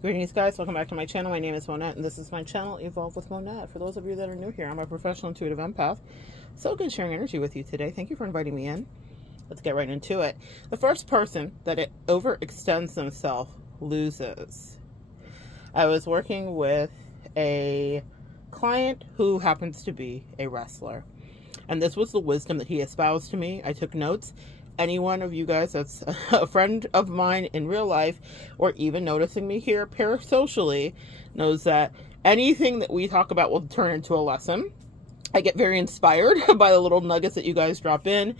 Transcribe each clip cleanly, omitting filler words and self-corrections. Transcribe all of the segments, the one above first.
Greetings, guys. Welcome back to my channel. My name is Monette, and this is my channel, Evolve with Monette. For those of you that are new here, I'm a professional intuitive empath. So good sharing energy with you today. Thank you for inviting me in. Let's get right into it. The first person that it overextends themselves loses. I was working with a client who happens to be a wrestler, and this was the wisdom that he espoused to me. I took notes. Any one of you guys that's a friend of mine in real life, or even noticing me here parasocially, knows that anything that we talk about will turn into a lesson. I get very inspired by the little nuggets that you guys drop in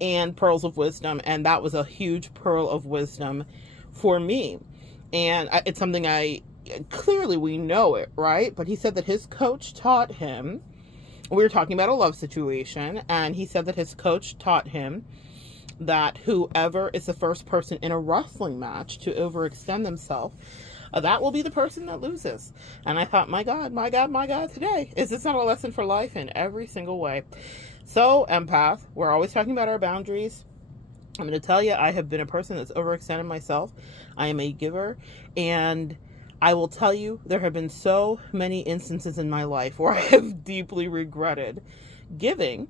and pearls of wisdom, and that was a huge pearl of wisdom for me. And it's something clearly we know it, right? But he said that his coach taught him, we were talking about a love situation, and he said that his coach taught him that whoever is the first person in a wrestling match to overextend themselves, that will be the person that loses. And I thought, my God, today, is this not a lesson for life in every single way? So, empath, we're always talking about our boundaries. I'm going to tell you, I have been a person that's overextended myself. I am a giver, and I will tell you, there have been so many instances in my life where I have deeply regretted giving,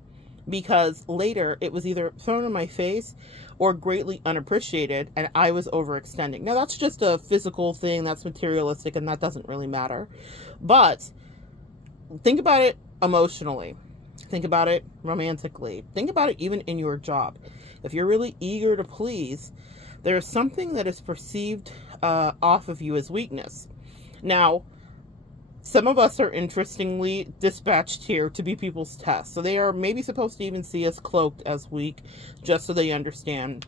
because later it was either thrown in my face or greatly unappreciated, and I was overextending. Now, that's just a physical thing, that's materialistic, and that doesn't really matter. But think about it emotionally. Think about it romantically. Think about it even in your job. If you're really eager to please, there's something that is perceived off of you as weakness. Now, some of us are interestingly dispatched here to be people's tests. So they are maybe supposed to even see us cloaked as weak, just so they understand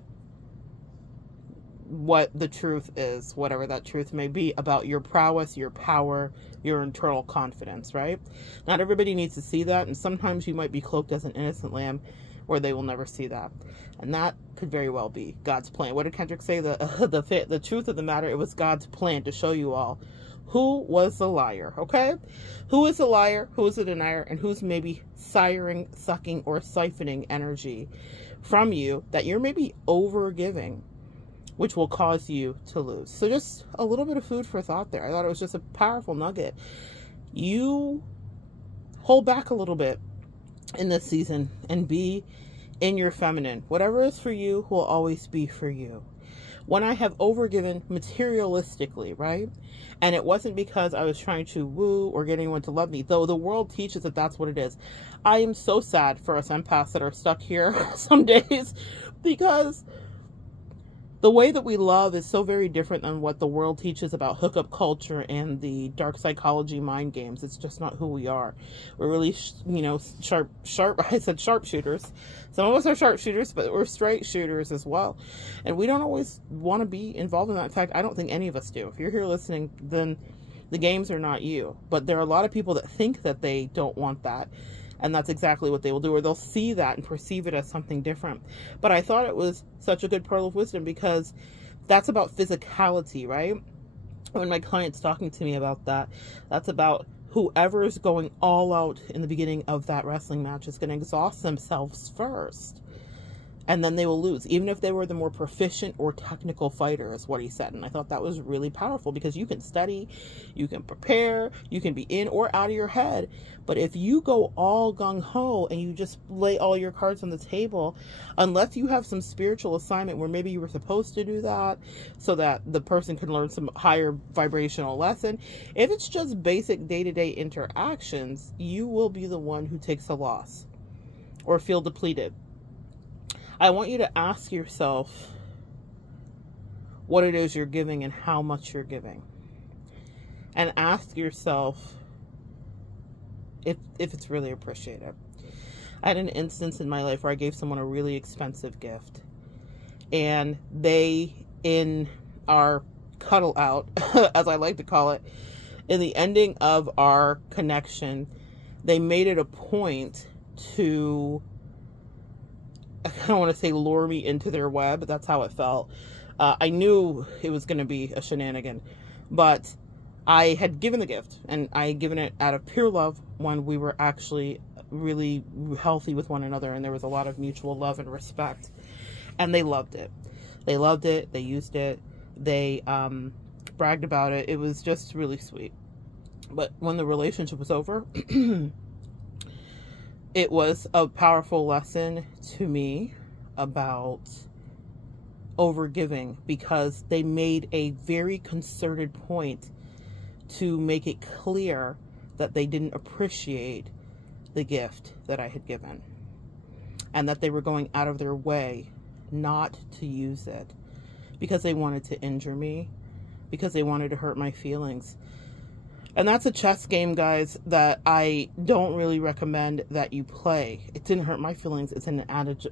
what the truth is, whatever that truth may be, about your prowess, your power, your internal confidence, right? Not everybody needs to see that, and sometimes you might be cloaked as an innocent lamb where they will never see that. And that could very well be God's plan. What did Kendrick say? The truth of the matter, it was God's plan to show you all who was the liar, okay? Who is the liar, who is the denier, and who's maybe siring, sucking, or siphoning energy from you that you're maybe over-giving, which will cause you to lose. So just a little bit of food for thought there. I thought it was just a powerful nugget. You hold back a little bit in this season and be in your feminine. Whatever is for you will always be for you. When I have overgiven materialistically, right? And it wasn't because I was trying to woo or get anyone to love me, though the world teaches that that's what it is. I am so sad for us empaths that are stuck here some days, because the way that we love is so very different than what the world teaches about hookup culture and the dark psychology mind games. It's just not who we are. We're really, I said sharpshooters. Some of us are sharpshooters, but we're straight shooters as well. And we don't always want to be involved in that. In fact, I don't think any of us do. If you're here listening, then the games are not you. But there are a lot of people that think that they don't want that. And that's exactly what they will do, or they'll see that and perceive it as something different. But I thought it was such a good pearl of wisdom, because that's about physicality, right? When my client's talking to me about that, that's about whoever is going all out in the beginning of that wrestling match is going to exhaust themselves first. And then they will lose, even if they were the more proficient or technical fighter, is what he said. And I thought that was really powerful, because you can study, you can prepare, you can be in or out of your head. But if you go all gung-ho and you just lay all your cards on the table, unless you have some spiritual assignment where maybe you were supposed to do that so that the person can learn some higher vibrational lesson, if it's just basic day-to-day interactions, you will be the one who takes a loss or feel depleted. I want you to ask yourself what it is you're giving and how much you're giving. And ask yourself if it's really appreciated. I had an instance in my life where I gave someone a really expensive gift. And they, in our cuddle out, as I like to call it, in the ending of our connection, they made it a point to, I don't want to say lure me into their web, but that's how it felt. I knew it was going to be a shenanigan, but I had given the gift, and I had given it out of pure love when we were actually really healthy with one another, and there was a lot of mutual love and respect, and they loved it. They loved it. They used it. They bragged about it. It was just really sweet. But when the relationship was over, it was a powerful lesson to me about overgiving, because they made a very concerted point to make it clear that they didn't appreciate the gift that I had given, and that they were going out of their way not to use it because they wanted to injure me, because they wanted to hurt my feelings. And that's a chess game, guys, that I don't really recommend that you play. It didn't hurt my feelings. It's an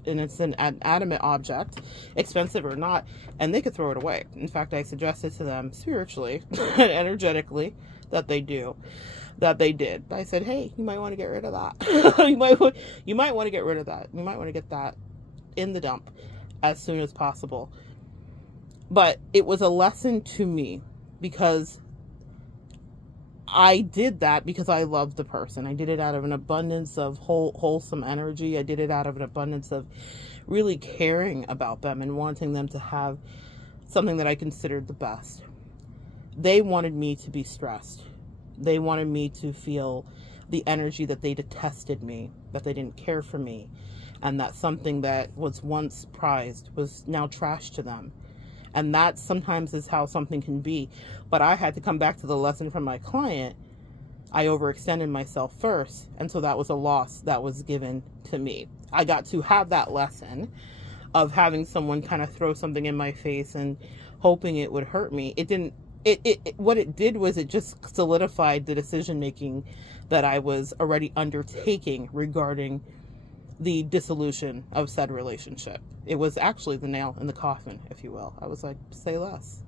inanimate object, expensive or not, and they could throw it away. In fact, I suggested to them spiritually and energetically that they do. That they did. I said, hey, you might want to get rid of that. you might want to get rid of that. You might want to get that in the dump as soon as possible. But it was a lesson to me, because I did that because I loved the person. I did it out of an abundance of wholesome energy. I did it out of an abundance of really caring about them and wanting them to have something that I considered the best. They wanted me to be stressed. They wanted me to feel the energy that they detested me, that they didn't care for me, and that something that was once prized was now trash to them. And that sometimes is how something can be. But I had to come back to the lesson from my client. I overextended myself first. And so that was a loss that was given to me. I got to have that lesson of having someone kind of throw something in my face and hoping it would hurt me. It didn't, what it did was it just solidified the decision making that I was already undertaking regarding the dissolution of said relationship. It was actually the nail in the coffin, if you will. I was like, say less.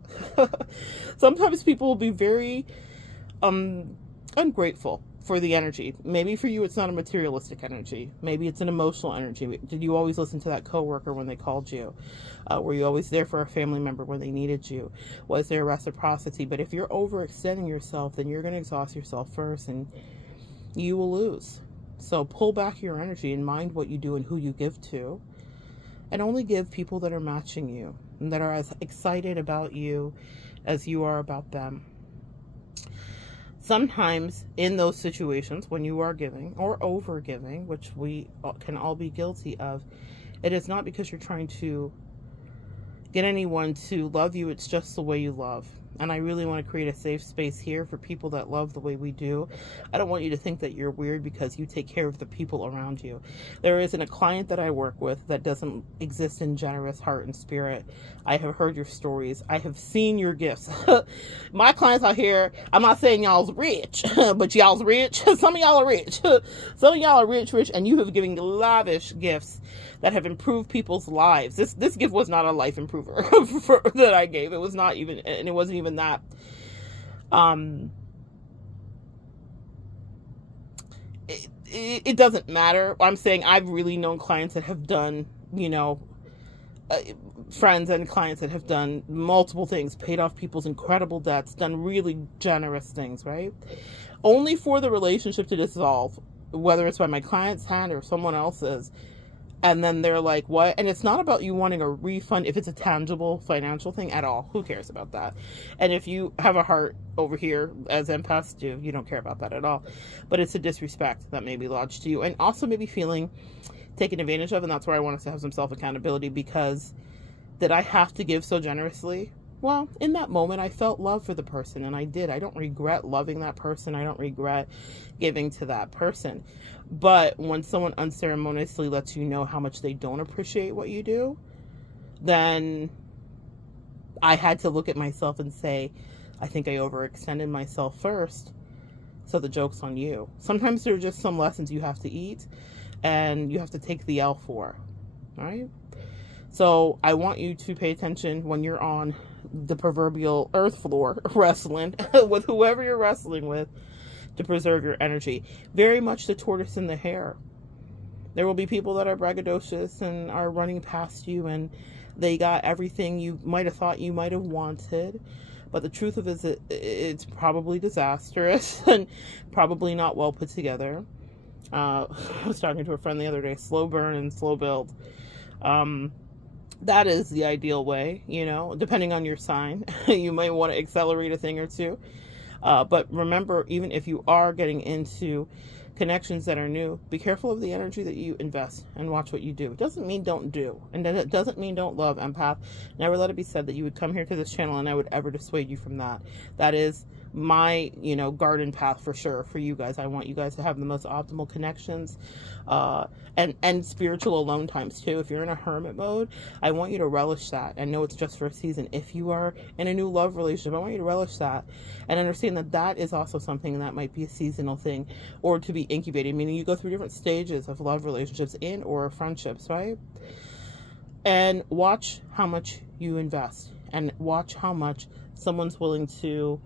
Sometimes people will be very ungrateful for the energy. Maybe for you it's not a materialistic energy. Maybe it's an emotional energy. Did you always listen to that coworker when they called you? Were you always there for a family member when they needed you? Was there reciprocity? But if you're overextending yourself, then you're going to exhaust yourself first and you will lose. So pull back your energy and mind what you do and who you give to. And only give people that are matching you and that are as excited about you as you are about them. Sometimes in those situations when you are giving or over giving, which we can all be guilty of, it is not because you're trying to get anyone to love you. It's just the way you love. And I really want to create a safe space here for people that love the way we do. I don't want you to think that you're weird because you take care of the people around you. There isn't a client that I work with that doesn't exist in generous heart and spirit. I have heard your stories. I have seen your gifts. My clients out here, I'm not saying y'all's rich, but y'all's rich. Some of y'all are rich. Some of y'all are rich, and you have given lavish gifts that have improved people's lives. This gift was not a life improver that I gave. It was not even, and it wasn't even that. It doesn't matter. I'm saying I've really known clients that have done, friends and clients that have done multiple things, paid off people's incredible debts, done really generous things, right? Only for the relationship to dissolve, whether it's by my client's hand or someone else's. And then they're like, what? And it's not about you wanting a refund if it's a tangible financial thing at all. Who cares about that? And if you have a heart over here, as empaths do, you don't care about that at all. But it's a disrespect that may be lodged to you. And also maybe feeling taken advantage of. And that's where I want us to have some self-accountability, because did I have to give so generously? Well, in that moment, I felt love for the person, and I did. I don't regret loving that person. I don't regret giving to that person. But when someone unceremoniously lets you know how much they don't appreciate what you do, then I had to look at myself and say, I think I overextended myself first, so the joke's on you. Sometimes there are just some lessons you have to eat, and you have to take the L for, all right? So I want you to pay attention when you're on the proverbial earth floor wrestling with whoever you're wrestling with, to preserve your energy. Very much the tortoise and the hare. There will be people that are braggadocious and are running past you, and they got everything you might have thought you might have wanted. But the truth of it is it's probably disastrous and probably not well put together. I was talking to a friend the other day, slow burn and slow build. that is the ideal way, depending on your sign. You might want to accelerate a thing or two. But remember, even if you are getting into connections that are new, be careful of the energy that you invest and watch what you do. It doesn't mean don't do, and then it doesn't mean don't love, empath. Never let it be said that you would come here to this channel and I would ever dissuade you from that. That is my, garden path for sure for you guys. I want you guys to have the most optimal connections, and spiritual alone times too. If you're in a hermit mode, I want you to relish that and know it's just for a season. If you are in a new love relationship, I want you to relish that and understand that that is also something that might be a seasonal thing, or to be incubated, meaning you go through different stages of love relationships or friendships, right? And watch how much you invest, and watch how much someone's willing to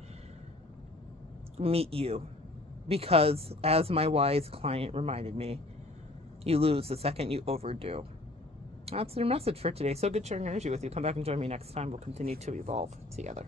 meet you, because as my wise client reminded me, you lose the second you overdo. That's their message for today. So good sharing energy with you. Come back and join me next time. We'll continue to evolve together.